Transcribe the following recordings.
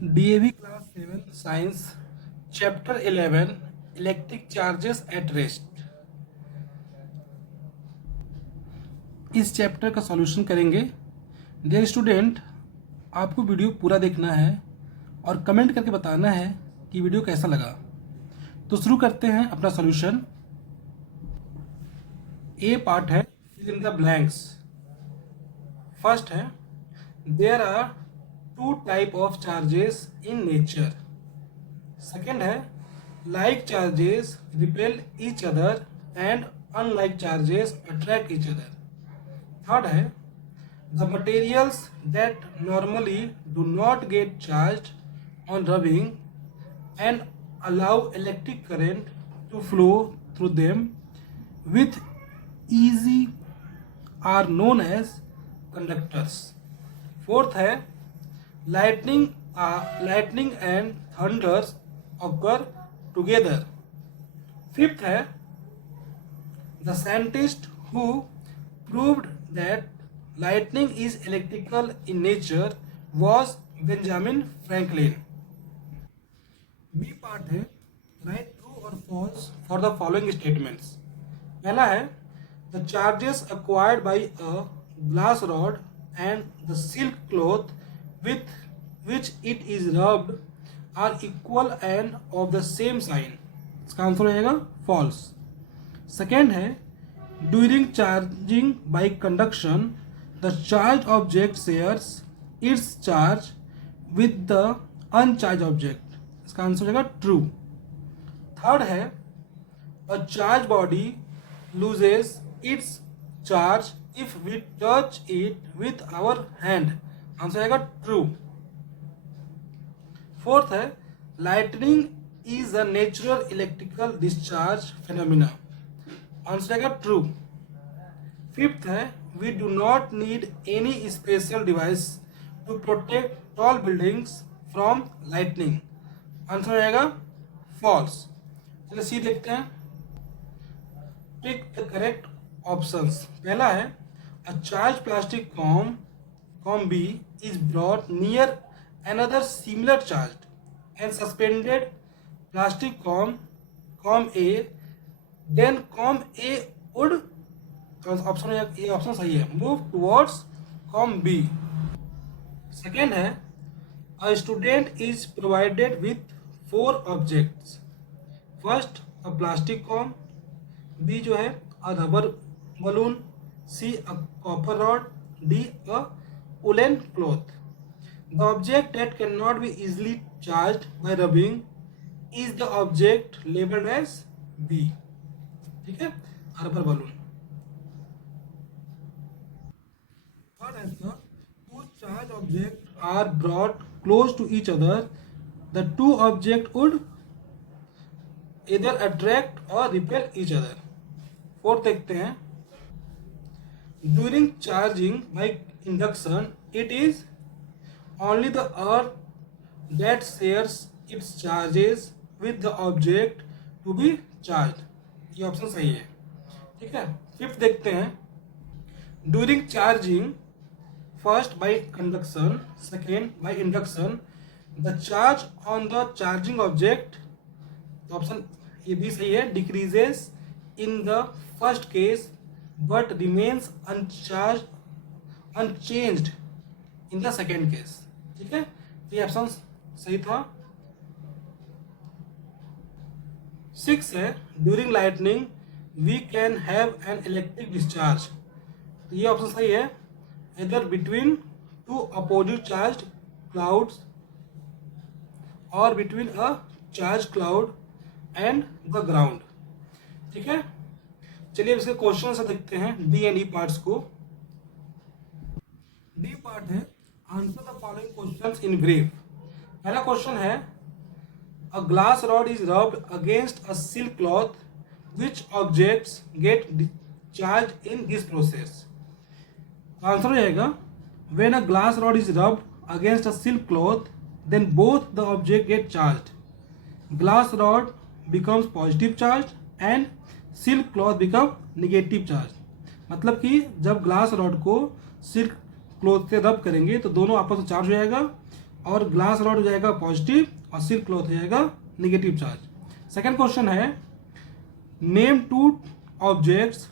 DAV class 7 science chapter 11 electric charges at rest. इस chapter का solution करेंगे। Dear student, आपको वीडियो पूरा देखना है और कमेंट करके बताना है कि वीडियो कैसा लगा। तो शुरू करते हैं अपना सॉल्यूशन। ए पार्ट है fill in the blanks. First है there are two type of charges in nature. Second है like charges repel each other and unlike charges attract each other. Third है the materials that normally do not get charged on rubbing and allow electric current to flow through them with easy are known as conductors. Fourth है lightning and thunders occur together. Fifth है the scientist who proved that lightning is electrical in nature was Benjamin Franklin. B part है write true or false for the following statements. पहला है the charges acquired by a glass rod and the silk cloth with which it is rubbed are equal and of the same sign. इसका answer हो जाएगा false. Second है during charging by conduction the charge object shares its charge with the uncharge object. इसका answer हो जाएगा true. Third है a charge body loses its charge if we touch it with our hand. Answer हो जाएगा true. Fourth है lightning is a natural electrical discharge phenomena. Answer आएगा true. Fifth है we do not need any special device to protect tall buildings from lightning. Answer आएगा false. चलिए C देखते हैं. Tick the correct options. पहला है a charge plastic comb is brought near another similar charged and suspended plastic com A, then com A would option ये option सही है move towards com B. Second है a student is provided with 4 objects. First a plastic com, B जो है a rubber balloon, C a copper rod, D a woolen cloth. The object that cannot be easily charged by rubbing is the object labeled as B. ठीक है, rubber balloon. Third answer, two charged objects are brought close to each other. The two objects would either attract or repel each other. Fourth देखते हैं. During charging by induction, it is only the earth that shares its charges with the object to be charged. ये option सही है. ठीक है. Fifth देखते हैं. During charging first by conduction, second by induction, the charge on the charging object, option ये भी सही है, decreases in the first case but remains unchanged in the second case. ठीक है, तो ये ऑप्शन सही था. 6 है during lightning we can have an electric discharge. तो ये ऑप्शन सही है, इधर between two opposite charge clouds और between a charge cloud and the ground. ठीक है, चलिए इसके क्वेश्चन से देखते हैं डी एंड ई पार्ट्स को. डी पार्ट है answer the following questions in brief. पहला क्वेश्चन है a glass rod is rubbed against a silk cloth which objects get charge in this process. Answer हो जाएगा when a glass rod is rubbed against a silk cloth then both the object get charge. Glass rod becomes positive charge and silk cloth become negative charge. मतलब कि जब glass rod को silk cloth से रब करेंगे तो दोनों आपस में चार्ज हो जाएगा और ग्लास रॉड हो जाएगा पॉजिटिव और सिल्क क्लॉथ हो जाएगा नेगेटिव चार्ज। सेकेंड क्वेश्चन है name 2 objects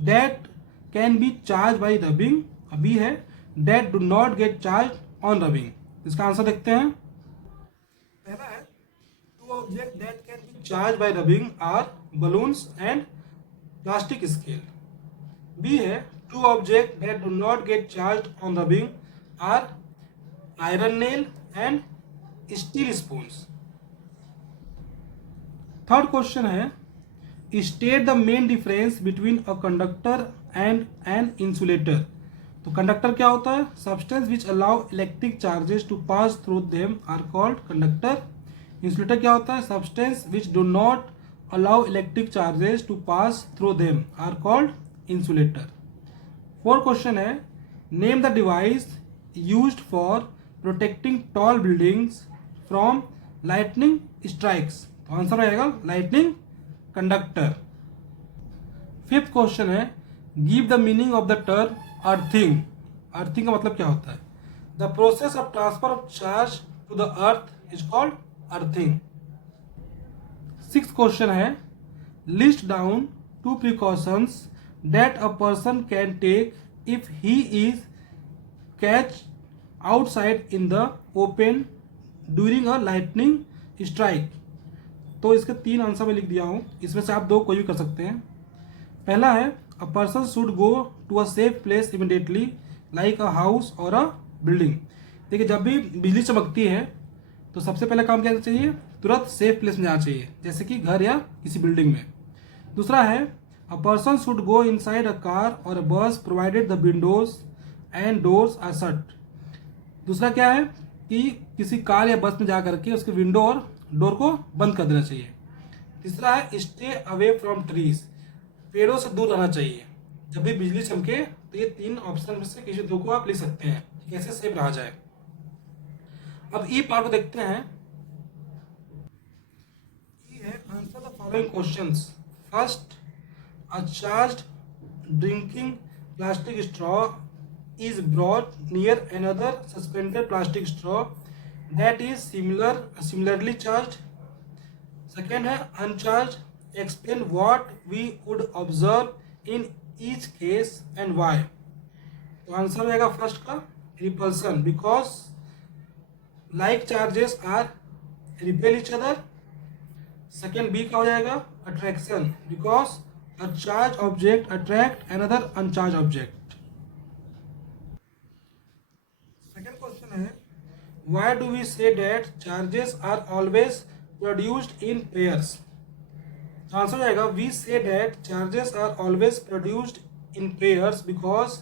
that can be charge by rubbing, B है that do not get charge on rubbing. इसका आंसर देखते हैं। पहला है 2 object that can be charge by rubbing are balloons and plastic scale. B है 2 object that do not get charge on rubbing are iron nail and steel spoons. Third question है state the main difference between a conductor and an insulator. तो conductor क्या होता है? Substance which allow electric charges to pass through them are called conductor. Insulator क्या होता है? Substance which do not allow electric charges to pass through them are called insulator. Fourth question है name the device used for protecting tall buildings from lightning strikes. तो answer रहेगा lightning conductor. Fifth question है give the meaning of the term earthing. Earthing का मतलब क्या होता है? The process of transfer of charge to the earth is called earthing. Sixth question है list down 2 precautions that a person can take if he is catch outside in the open during a lightning strike. तो इसके 3 answer मैं लिख दिया हूँ, इसमें से आप 2 कोई भी कर सकते हैं। पहला है a person should go to a safe place immediately like a house और अ बिल्डिंग। देखिए जब भी बिजली चमकती है तो सबसे पहला काम क्या करना चाहिए? तुरंत सेफ प्लेस में जाना चाहिए, जैसे कि घर या किसी बिल्डिंग में। दूसरा है a person should go inside a car और a bus provided the windows and doors are shut. दूसरा क्या है कि किसी कार या बस में जा करके उसके विंडो और डोर को बंद कर देना चाहिए। तीसरा है स्टे अवे फ्रॉम ट्रीज, पेड़ों से दूर रहना चाहिए। जब भी बिजली चमके तो ये 3 ऑप्शन में से किसी 2 को आप लिख सकते हैं कि कैसे सेफ रहा जाए। अब ई पार्ट को देखते हैं। ई है answer the following questions. First a charged drinking plastic straw is brought near another suspended plastic straw that is similarly charged. Second है uncharged. Explain what we would observe in each case and why. तो answer रहेगा first का repulsion because like charges are repel each other. Second B का हो जाएगा attraction because a charged object attract another uncharged object. Second question है why do we say that charges are always produced in pairs? Answer जाएगा we say that charges are always produced in pairs because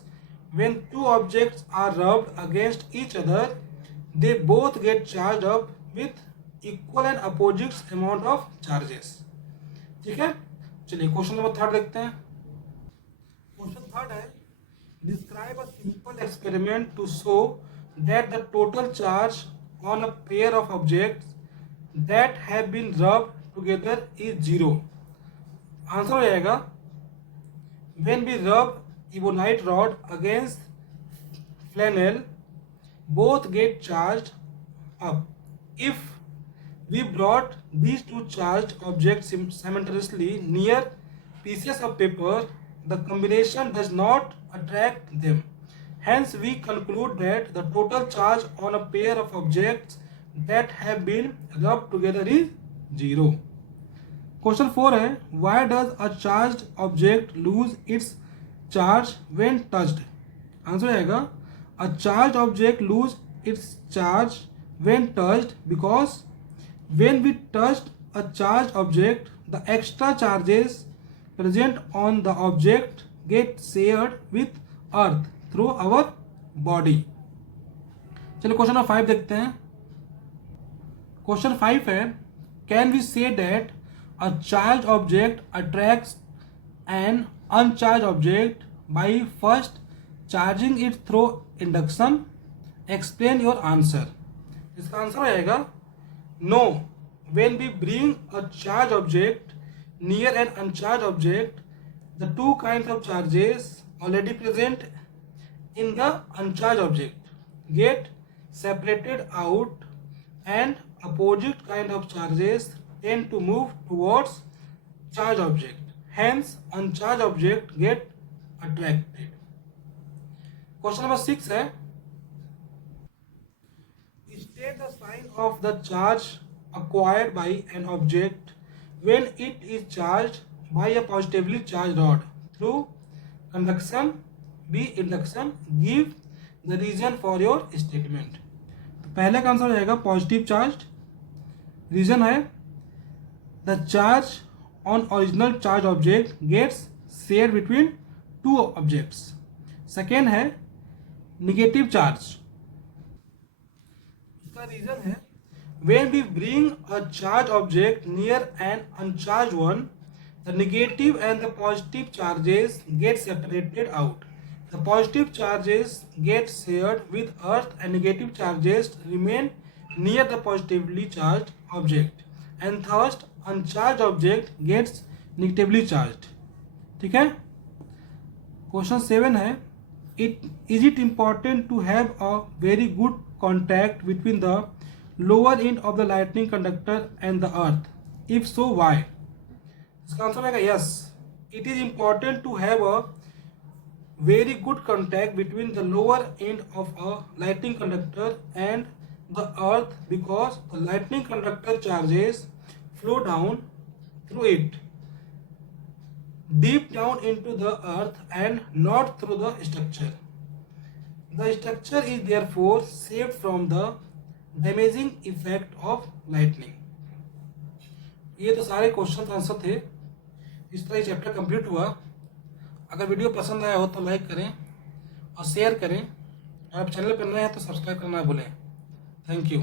when 2 objects are rubbed against each other they both get charged up with equal and opposite amount of charges. ठीक है, चलिए question number 3 देखते हैं। Question 3 है describe a simple experiment to show that the total charge on a pair of objects that have been rubbed together is 0. Answer हो जाएगा when we rub ebonite rod against flannel both get charged up. If we brought these 2 charged objects simultaneously near pieces of paper the combination does not attract them. Hence, we conclude that the total charge on a pair of objects that have been rubbed together is 0. Question 4 है why does a charged object lose its charge when touched? Answer आएगा a charged object lose its charge when touched because when we touched a charged object the extra charges present on the object get shared with earth through our body. चलिए question number 5 देखते हैं। Question 5 है can we say that a charge object attracts an uncharged object by first charging it through induction. Explain your answer. इसका answer आएगा no when we bring a charge object near an uncharged object the 2 kinds of charges already present in the uncharged object get separated out and opposite kind of charges tend to move towards charged object. Hence, uncharged object get attracted. Question number 6 है, state the sign of the charge acquired by an object when it is charged by a positively charged rod through conduction. B. Induction. Give the reason for your statement. तो पहले का answer हो जाएगा positive charge. Reason है the charge on original charge object gets share between two objects. Second है negative charge. इसका reason है when we bring a charged object near an uncharged one, the negative and the positive charges get separated out. The positive charges get shared with earth and negative charges remain near the positively charged object, and thus uncharged object gets negatively charged. ठीक है. Question 7 है, is it important to have a very good contact between the lower end of the lightning conductor and the earth? If so, why? इसका answer आएगा yes. It is important to have a very good contact between the lower end of a lightning conductor and the earth because the lightning conductor charges flow down through it deep down into the earth and not through the structure. The structure is therefore saved from the damaging effect of lightning. ये तो सारे question answer थे. इस तरह chapter complete हुआ. अगर video पसंद आया हो तो लाइक करें और शेयर करें. आप चैनल पर नए हैं तो सब्सक्राइब करना भूलें. Thank you.